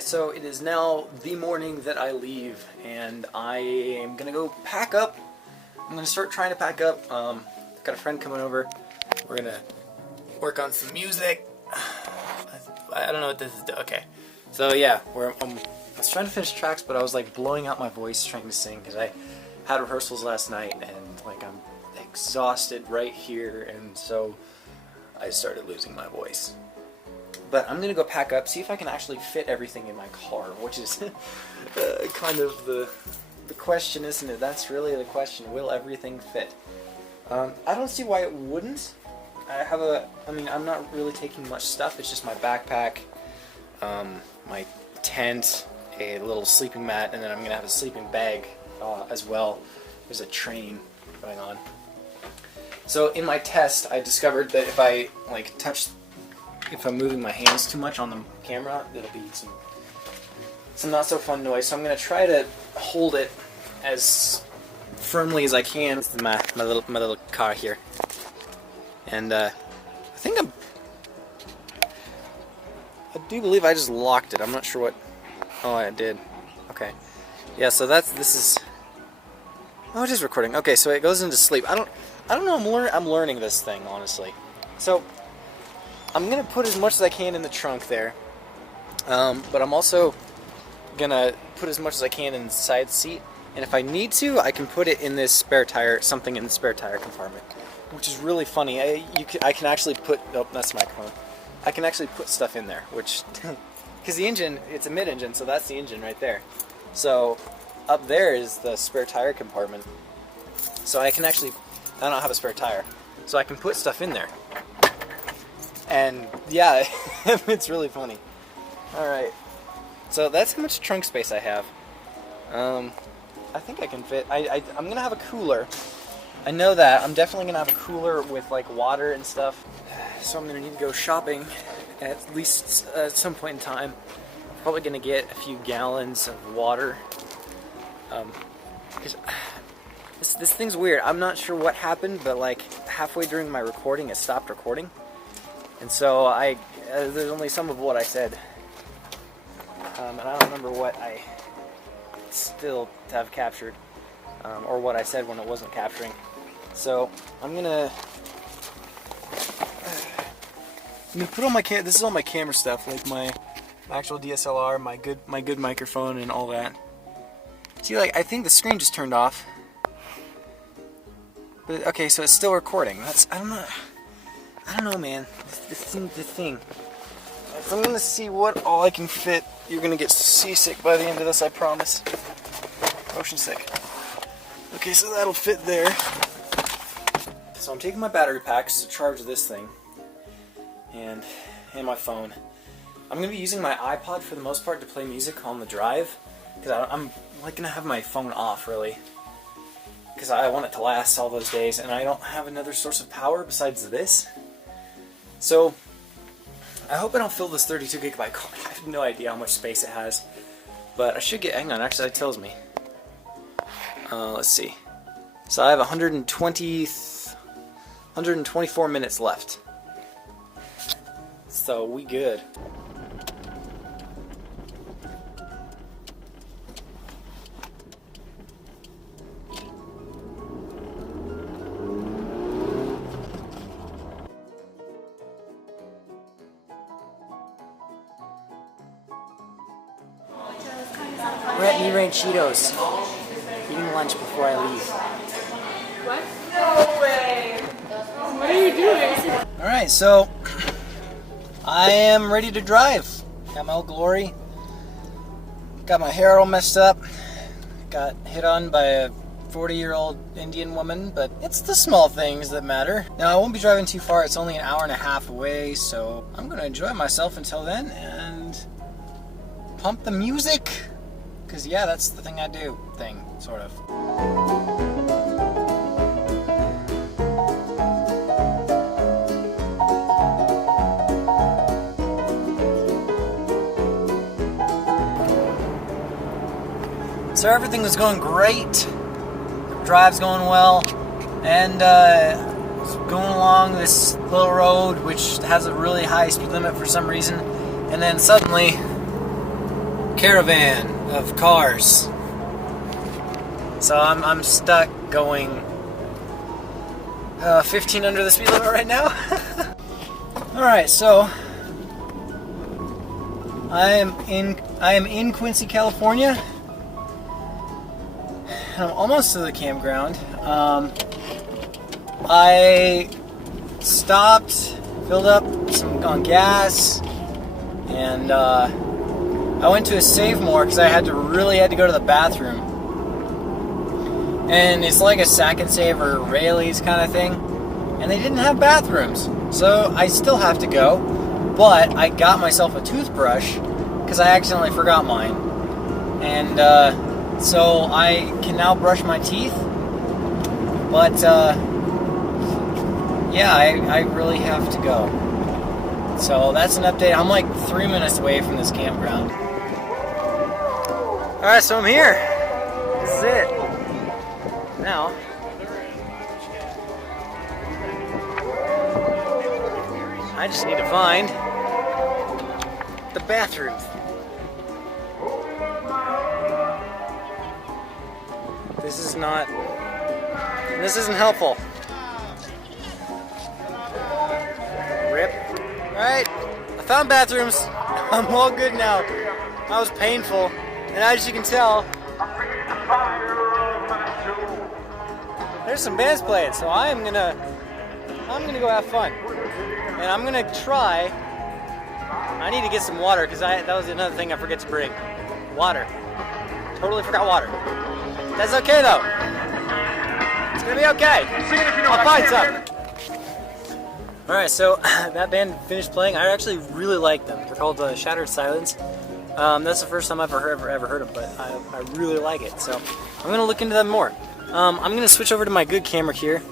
Alright, so it is now the morning that I leave, and I am gonna go pack up. I'm gonna start trying to pack up. Got a friend coming over. We're gonna work on some music. I don't know what this is. Okay, so yeah, I was trying to finish tracks, but I was like blowing out my voice trying to sing because I had rehearsals last night, and like I'm exhausted right here, and so I started losing my voice. But I'm gonna go pack up, see if I can actually fit everything in my car, which is kind of the question, isn't it? That's really the question. Will everything fit? I don't see why it wouldn't. I'm not really taking much stuff. It's just my backpack, my tent, a little sleeping mat, and then I'm gonna have a sleeping bag as well. There's a train going on. So in my test, I discovered that if I if I'm moving my hands too much on the camera, it'll be some not so fun noise. So I'm gonna try to hold it as firmly as I can. This is my little car here, and I do believe I just locked it. I'm not sure what. Oh, I did. Okay. Yeah. So this is. Oh, it is recording. Okay, so it goes into sleep. I don't know. I'm learning this thing, honestly. So I'm gonna put as much as I can in the trunk there, but I'm also gonna put as much as I can in the side seat. And if I need to, I can put it in this spare tire, something in the spare tire compartment, which is really funny. I can actually put. Oh, that's the microphone. I can actually put stuff in there, which because the engine, it's a mid-engine, so that's the engine right there. So up there is the spare tire compartment. So I don't have a spare tire, so I can put stuff in there. And yeah, it's really funny. Alright, so that's how much trunk space I have. I think I can fit. I'm going to have a cooler. I know that. I'm definitely going to have a cooler with like water and stuff. So I'm going to need to go shopping at least at some point in time. Probably going to get a few gallons of water. Because this thing's weird. I'm not sure what happened, but like halfway during my recording it stopped recording. And so there's only some of what I said, and I don't remember what I still have captured, or what I said when it wasn't capturing. So I'm gonna put on my this is all my camera stuff, like my actual DSLR, my good microphone, and all that. See, like I think the screen just turned off, but okay, so it's still recording. I don't know, man. This thing. I'm gonna see what all I can fit. You're gonna get seasick by the end of this, I promise. Motion sick. Okay, so that'll fit there. So I'm taking my battery packs to charge this thing, and my phone. I'm gonna be using my iPod for the most part to play music on the drive, because I'm like gonna have my phone off really, because I want it to last all those days, and I don't have another source of power besides this. So, I hope I don't fill this 32 gigabyte card. I have no idea how much space it has. But I should get, hang on, actually it tells me. Let's see. So I have 124 minutes left. So we good. We're at Me Ranchitos, eating lunch before I leave. What? No way! What are you doing? Alright, so I am ready to drive. Got my old Glory. Got my hair all messed up. Got hit on by a 40-year-old Indian woman, but it's the small things that matter. Now, I won't be driving too far. It's only an hour and a half away, so I'm going to enjoy myself until then and pump the music. Because, yeah, that's the thing I do. Sort of. So everything was going great. The drive's going well. And going along this little road, which has a really high speed limit for some reason. And then suddenly, caravan of cars. So I'm stuck going 15 under the speed limit right now. Alright, so I am in Quincy, California. And I'm almost to the campground. I stopped, filled up on gas, and I went to a Save More because I really had to go to the bathroom. And it's like a Sack and Save or Rayleigh's kind of thing, and they didn't have bathrooms, so I still have to go. But I got myself a toothbrush because I accidentally forgot mine, and so I can now brush my teeth. But yeah, I really have to go. So that's an update. I'm like 3 minutes away from this campground. Alright, so I'm here. This is it. Now, I just need to find the bathroom. This isn't helpful. Rip. Alright, I found bathrooms. I'm all good now. That was painful. And as you can tell, there's some bands playing, so I'm gonna go have fun. And I'm gonna try. I need to get some water because that was another thing I forgot to bring. Water. Totally forgot water. That's okay though. It's gonna be okay. I'll find some. Alright, so that band finished playing. I actually really like them. They're called Shattered Silence. That's the first time I've ever heard them, but I really like it. So I'm gonna look into them more. I'm gonna switch over to my good camera here,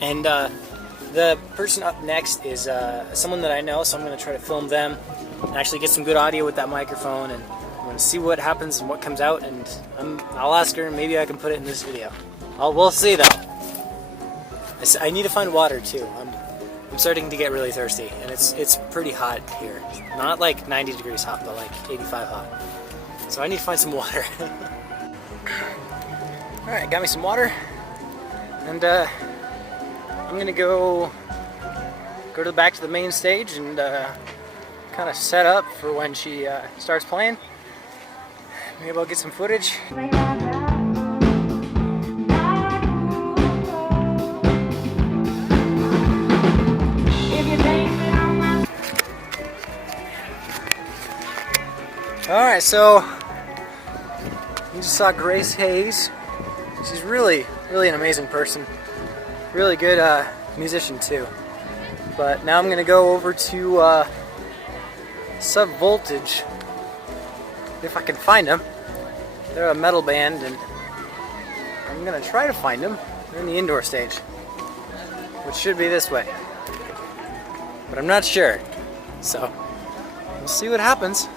and the person up next is someone that I know, so I'm gonna try to film them and actually get some good audio with that microphone, and I'm gonna see what happens and what comes out, and I'll ask her, and maybe I can put it in this video. We'll see though. I need to find water too. I'm starting to get really thirsty, and it's pretty hot here. Not like 90 degrees hot, but like 85 hot. So I need to find some water. Alright, got me some water, and I'm gonna go back to the main stage and kind of set up for when she starts playing. Maybe I'll get some footage. Alright, so you just saw Grace Hayes. She's really an amazing person. Really good musician too. But now I'm gonna go over to Sub Voltage, if I can find them. They're a metal band, and I'm gonna try to find them. They're in the indoor stage, which should be this way. But I'm not sure. So we'll see what happens.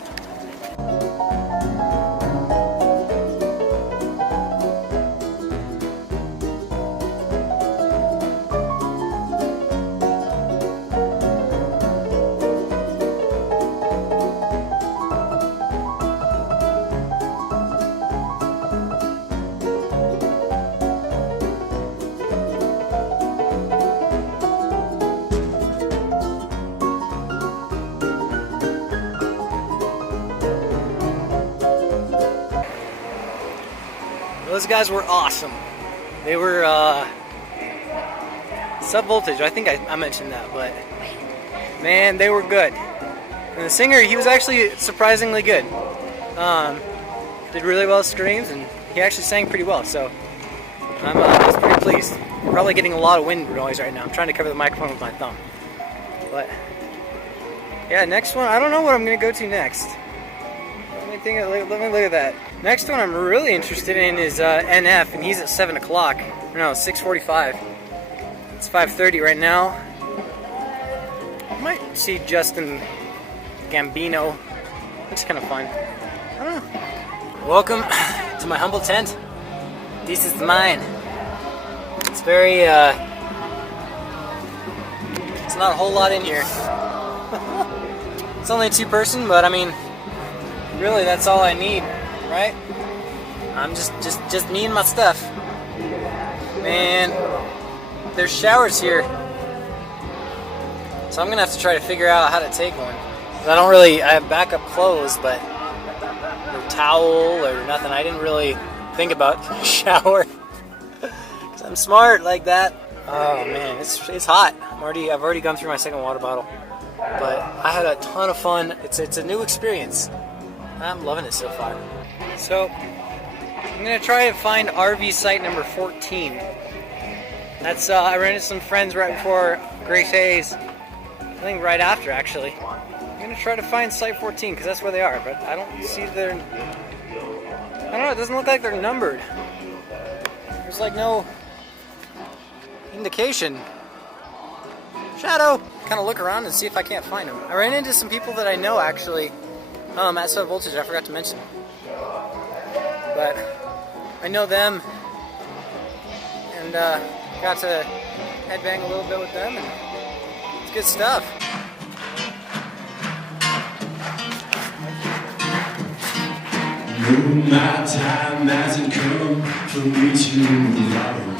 Those guys were awesome. They were Sub Voltage. I think I mentioned that, but man, they were good. And the singer, he was actually surprisingly good. Did really well screams, and he actually sang pretty well. So I was pretty pleased. I'm probably getting a lot of wind noise right now. I'm trying to cover the microphone with my thumb. But yeah, next one. I don't know what I'm gonna go to next. Let me look at that. Next one I'm really interested in is NF, and he's at 7 o'clock. No, 6:45. It's 5:30 right now. I might see Justin Gambino. Looks kind of fun. I don't know. Welcome to my humble tent. This is mine. It's very, it's not a whole lot in here. It's only a two-person, but I mean, Really, that's all I need, right? I'm just me and my stuff. Man, there's showers here. So I'm gonna have to try to figure out how to take one. I have backup clothes, but no towel or nothing. I didn't really think about shower. Cause I'm smart like that. Oh man, it's hot. I've already gone through my second water bottle. But I had a ton of fun. It's a new experience. I'm loving it so far. So I'm gonna try to find RV site number 14. That's I ran into some friends right before Grace Hayes. I think right after actually. I'm gonna try to find site 14 because that's where they are, but I don't see their. I don't know. It doesn't look like they're numbered. There's like no indication. Shadow. Kind of look around and see if I can't find them. I ran into some people that I know actually at Sub Voltage. I forgot to mention, but I know them and got to headbang a little bit with them, and it's good stuff. No, my time hasn't come for me to love.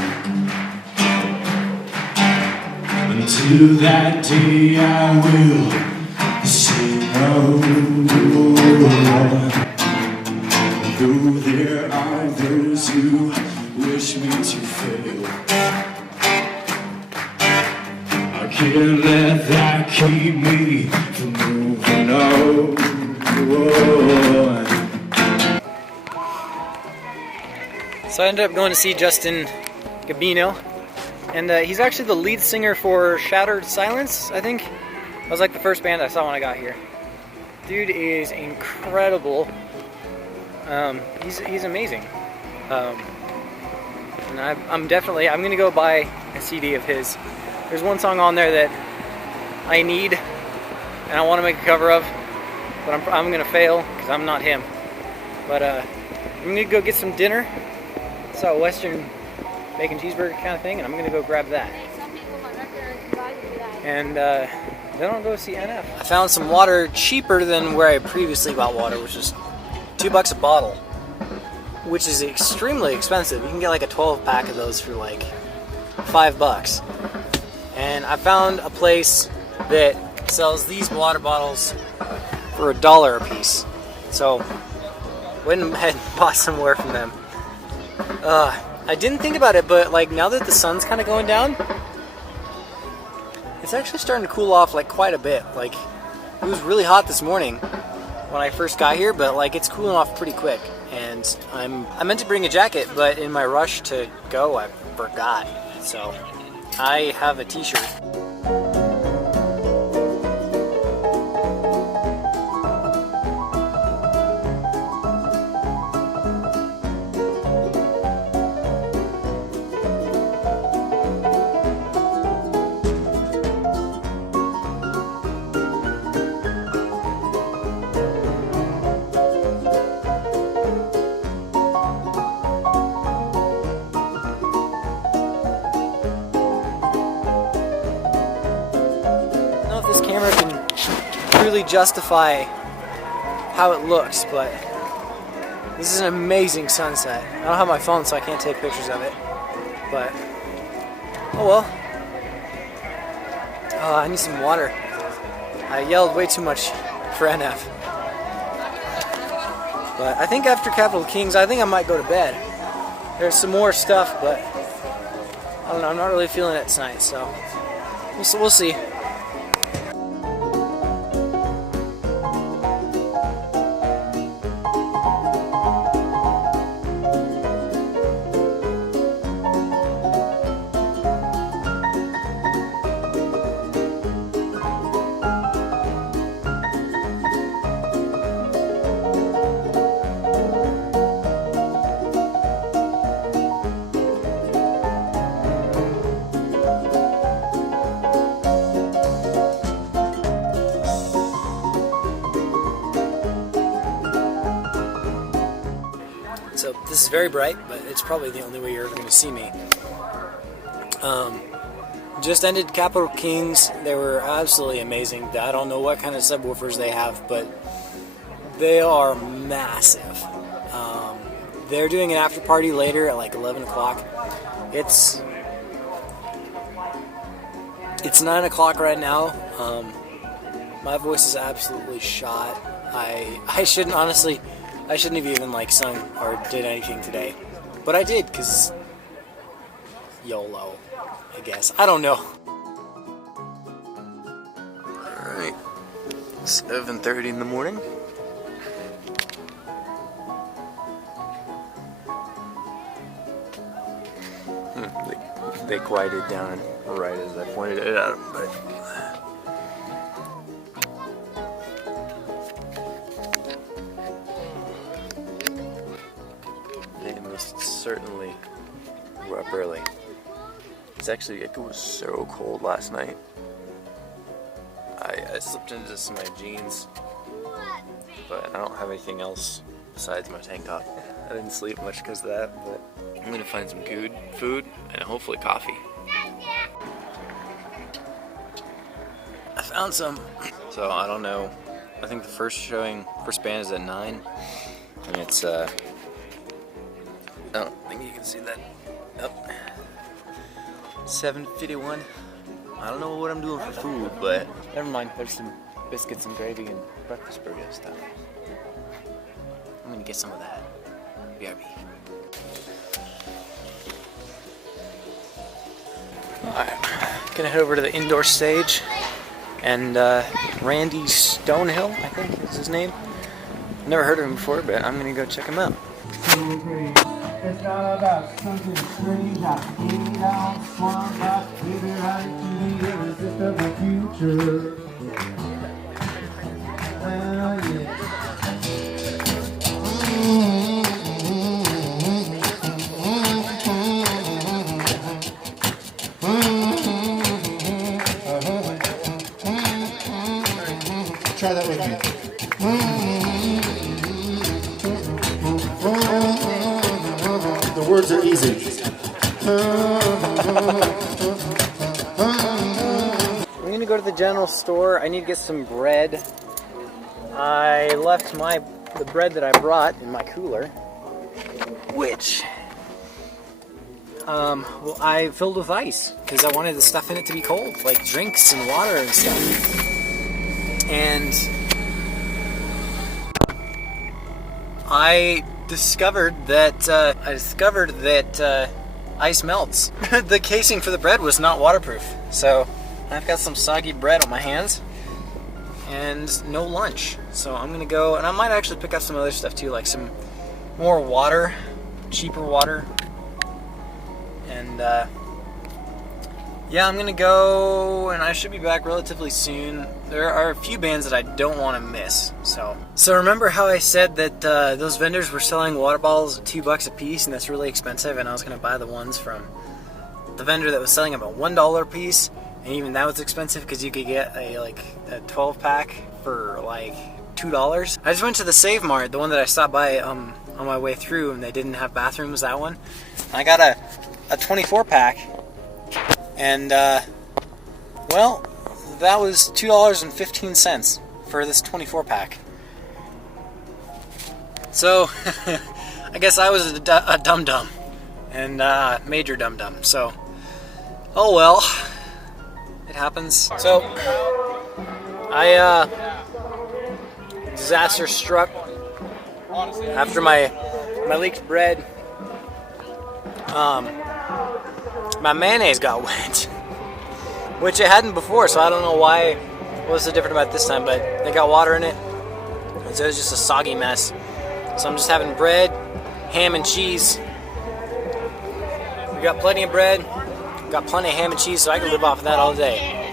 Until that day I will say no. Though there are those who wish me to fail, I can't let that keep me from moving on. So I ended up going to see Justin Gabino, and he's actually the lead singer for Shattered Silence, I think. That was like the first band I saw when I got here. Dude is incredible. He's amazing. And I'm gonna go buy a CD of his. There's one song on there that I need, and I want to make a cover of, but I'm gonna fail because I'm not him. But I'm gonna go get some dinner. It's a Western bacon cheeseburger kind of thing, and I'm gonna go grab that. And then I'll go see NF. I found some water cheaper than where I previously bought water, which is $2 a bottle, which is extremely expensive. You can get like a 12-pack of those for like $5. And I found a place that sells these water bottles for $1 a piece. So went ahead and bought some more from them. I didn't think about it, but like now that the sun's kind of going down, it's actually starting to cool off like quite a bit. Like it was really hot this morning when I first got here, but like it's cooling off pretty quick. And I meant to bring a jacket, but in my rush to go, I forgot. So I have a t-shirt. This camera can truly justify how it looks, but this is an amazing sunset. I don't have my phone, so I can't take pictures of it, but oh well. I need some water. I yelled way too much for NF, but I think after Capital Kings, I think I might go to bed. There's some more stuff, but I don't know, I'm not really feeling it tonight, so we'll see. So this is very bright, but it's probably the only way you're ever going to see me. Just ended Capital Kings. They were absolutely amazing. I don't know what kind of subwoofers they have, but They are massive. They're doing an after party later at like 11 o'clock. It's 9 o'clock right now. My voice is absolutely shot. I shouldn't have even like sung or did anything today, but I did because YOLO, I guess. I don't know. All right, 7:30 in the morning. They quieted down right as I pointed it out, but they must certainly were up early. It was so cold last night. I slipped into some of my jeans, but I don't have anything else besides my tank top. I didn't sleep much because of that, but I'm gonna find some good food and hopefully coffee. I found some. So I don't know. I think the first band is at 9, and it's I don't think you can see that. Nope. 7:51. I don't know what I'm doing for food, but never mind. There's some biscuits and gravy and breakfast burrito stuff. I'm gonna get some of that. BRB. Alright, gonna head over to the indoor stage, and Randy Stonehill, I think is his name. Never heard of him before, but I'm gonna go check him out. It's all about something strange. I get out, swung by, baby, right to the irresistible future. Yeah. Try that with me. The words are easy. I'm gonna go to the general store. I need to get some bread. I left the bread that I brought in my cooler, which well, I filled with ice because I wanted the stuff in it to be cold, like drinks and water and stuff. And I discovered that ice melts. The casing for the bread was not waterproof, so I've got some soggy bread on my hands and no lunch. So I'm gonna go, and I might actually pick up some other stuff too, like some more water, cheaper water, and yeah, I'm gonna go, and I should be back relatively soon. There are a few bands that I don't want to miss. So remember how I said that those vendors were selling water bottles at $2 a piece, and that's really expensive, and I was gonna buy the ones from the vendor that was selling them at $1 a piece, and even that was expensive because you could get a 12-pack for like $2. I just went to the Save Mart, the one that I stopped by on my way through, and they didn't have bathrooms. That one, I got a 24-pack. And, well, that was $2.15 for this 24-pack. So, I guess I was a dum-dum, and major dum-dum, so, oh well, it happens. So, disaster struck after my leaked bread. My mayonnaise got wet, which it hadn't before, so I don't know what was so different about this time, but they got water in it, and so it was just a soggy mess. So I'm just having bread, ham and cheese. We got plenty of bread, got plenty of ham and cheese, so I can live off of that all day.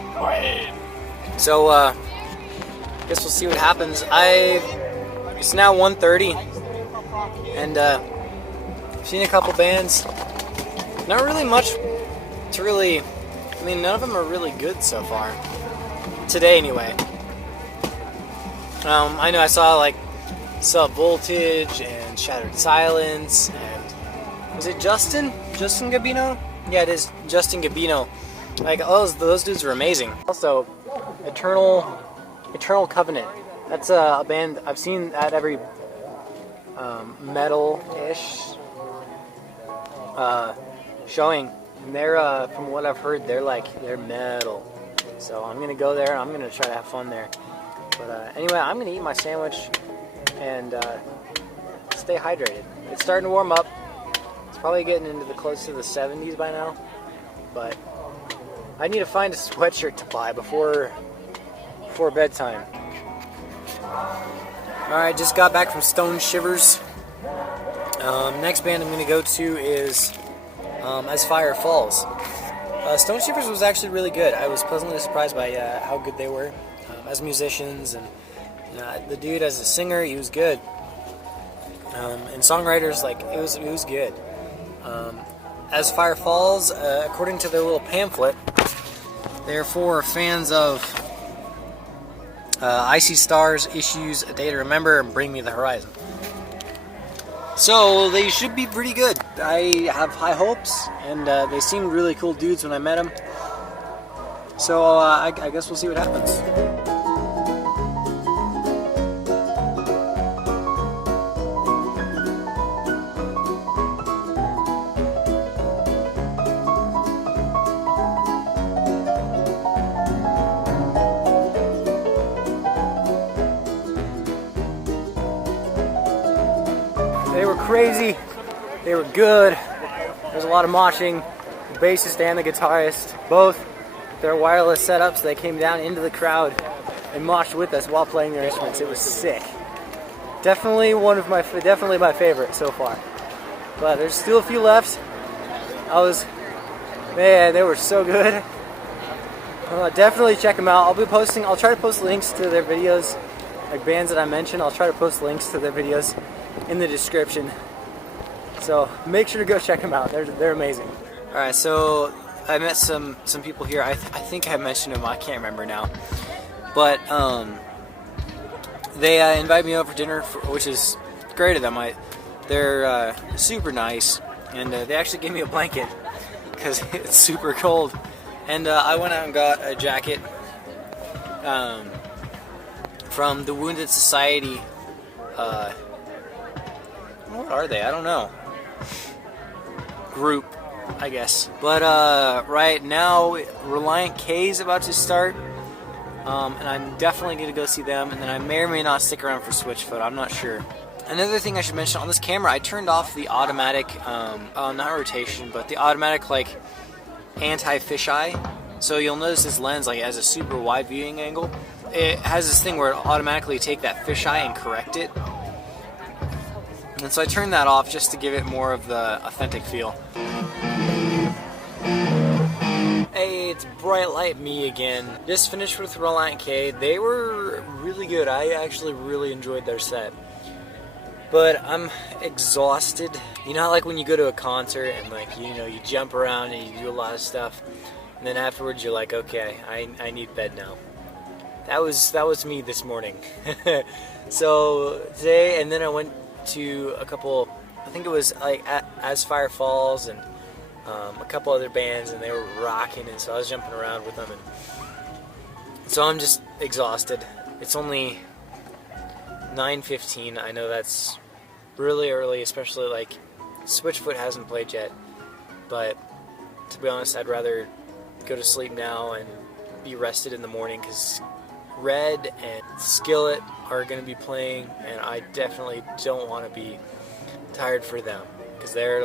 So I guess we'll see what happens. It's now 1:30, and I've seen a couple bands. Not really much to really, I mean, none of them are really good so far. Today, anyway. I know I saw, Sub Voltage and Shattered Silence, and was it Justin Gabino? Yeah, it is Justin Gabino. Those dudes are amazing. Also, Eternal Covenant. That's a band I've seen at every metal-ish showing, and they're from what I've heard, they're metal. So I'm gonna go there. I'm gonna try to have fun there. But anyway, I'm gonna eat my sandwich and stay hydrated. It's starting to warm up. It's probably getting into the close to the 70s by now, but I need to find a sweatshirt to buy before bedtime. Alright, just got back from Stone Shivers. Next band I'm going to go to is As Fire Falls. Stone Shivers was actually really good. I was pleasantly surprised by how good they were as musicians, and the dude as a singer, he was good. And songwriters, like, it was good. As Fire Falls, according to their little pamphlet, they're for fans of Icy Stars, Issues, A Day to Remember, and Bring Me the Horizon. So they should be pretty good. I have high hopes, and they seemed really cool dudes when I met them. So I guess we'll see what happens. They were crazy, they were good, there was a lot of moshing. The bassist and the guitarist, both their wireless setups, they came down into the crowd and moshed with us while playing their instruments. It was sick. Definitely my favorite so far. But there's still a few left. Man, they were so good. Definitely check them out. I'll try to post links to their videos, like bands that I mentioned. I'll try to post links to their videos in the description. So make sure to go check them out. They're amazing. All right, so I met some people here. I think I mentioned them. I can't remember now. But they invited me over for dinner, which is great of them. They're super nice, and they actually gave me a blanket because it's super cold. And I went out and got a jacket from the Wounded Society. What are they? I don't know. Group, I guess. But right now, Reliant K is about to start, and I'm definitely going to go see them. And then I may or may not stick around for Switchfoot. I'm not sure. Another thing I should mention on this camera, I turned off the automatic, not rotation, but the automatic like anti-fisheye. So you'll notice this lens like has a super wide viewing angle. It has this thing where it'll automatically take that fisheye and correct it. And so I turned that off just to give it more of the authentic feel. Hey, it's Bright Light me again. Just finished with Reliant K. They were really good. I actually really enjoyed their set. But I'm exhausted. You know how like when you go to a concert and like, you know, you jump around and you do a lot of stuff, and then afterwards you're like, okay, I need bed now. That was me this morning. So today, and then I went to a couple, I think it was like As Fire Falls and a couple other bands, and they were rocking, and so I was jumping around with them, and so I'm just exhausted. It's only 9:15. I know that's really early, especially like Switchfoot hasn't played yet, but to be honest, I'd rather go to sleep now and be rested in the morning, because Red and Skillet are going to be playing, and I definitely don't want to be tired for them, because they're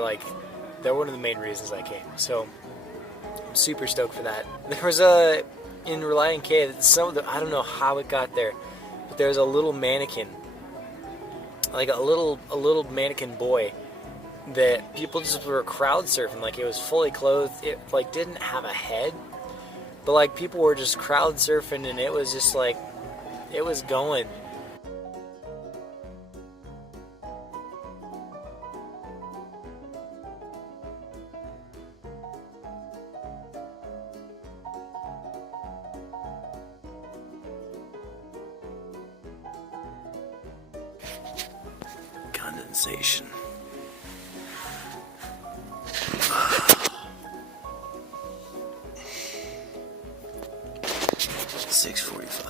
one of the main reasons I came. So I'm super stoked for that. There was in Reliant K, I don't know how it got there, but there was a little mannequin, like a little mannequin boy that people just were crowd surfing. Like, it was fully clothed. It like didn't have a head, but like people were just crowd surfing, and it was just like, it was going. Condensation. 6:45.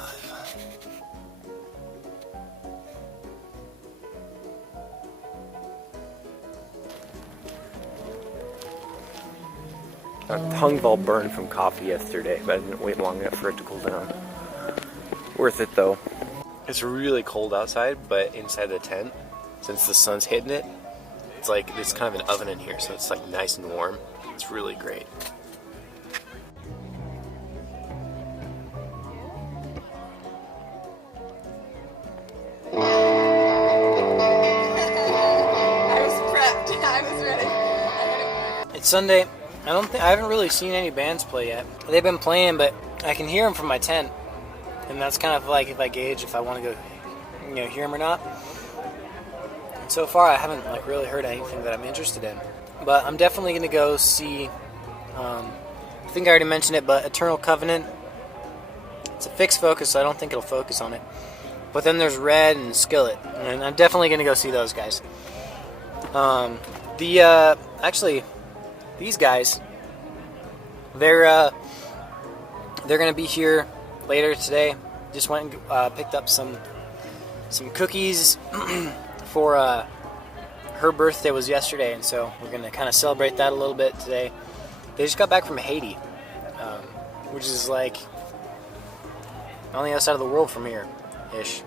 My tongue's all burned from coffee yesterday, but I didn't wait long enough for it to cool down. Worth it though. It's really cold outside, but inside the tent, since the sun's hitting it, it's like it's kind of an oven in here, so it's like nice and warm. It's really great. It's Sunday. I haven't really seen any bands play yet. They've been playing, but I can hear them from my tent, and that's kind of like if I gauge if I want to go, hear them or not. And so far, I haven't like really heard anything that I'm interested in. But I'm definitely gonna go see. I think I already mentioned it, but Eternal Covenant. It's a fixed focus, so I don't think it'll focus on it. But then there's Red and Skillet, and I'm definitely gonna go see those guys. Actually, these guys, they're gonna be here later today. Just went and picked up some cookies for her birthday was yesterday, and so we're gonna kind of celebrate that a little bit today. They just got back from Haiti, which is like on the other side of the world from here, ish.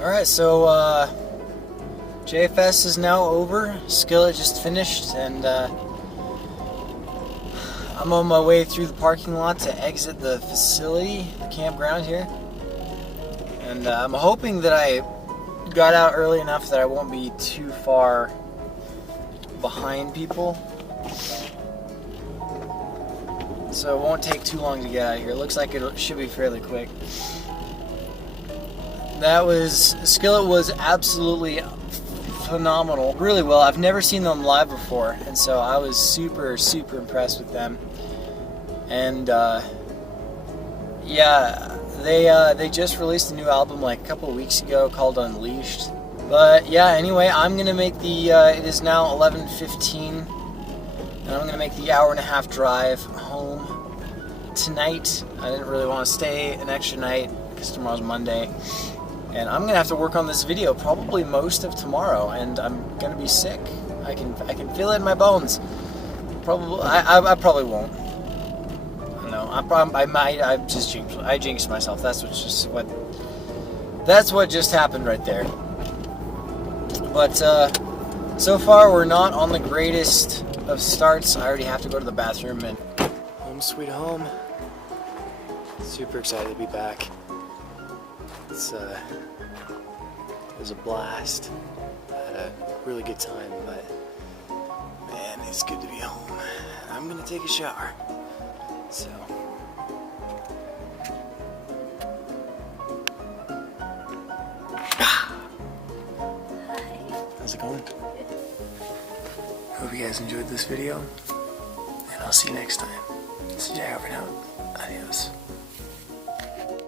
Alright, so JoshuaFest is now over. Skillet just finished, and I'm on my way through the parking lot to exit the facility, the campground here. And I'm hoping that I got out early enough that I won't be too far behind people. So it won't take too long to get out of here. It looks like it should be fairly quick. Skillet was absolutely phenomenal, really well. I've never seen them live before, and so I was super, super impressed with them. And yeah, they just released a new album like a couple of weeks ago called Unleashed. But yeah, anyway, I'm gonna make it is now 11:15, and I'm gonna make the hour-and-a-half drive home tonight. I didn't really want to stay an extra night because tomorrow's Monday. And I'm gonna have to work on this video probably most of tomorrow, and I'm gonna be sick. I can feel it in my bones. Probably, I probably won't. No, I might. I jinxed myself. That's what just happened right there. But so far we're not on the greatest of starts. I already have to go to the bathroom, and home sweet home. Super excited to be back. It was a blast. I had a really good time, but man, it's good to be home. I'm gonna take a shower. So How's it going? Hope you guys enjoyed this video, and I'll see you next time. This is Jay over now. Adios.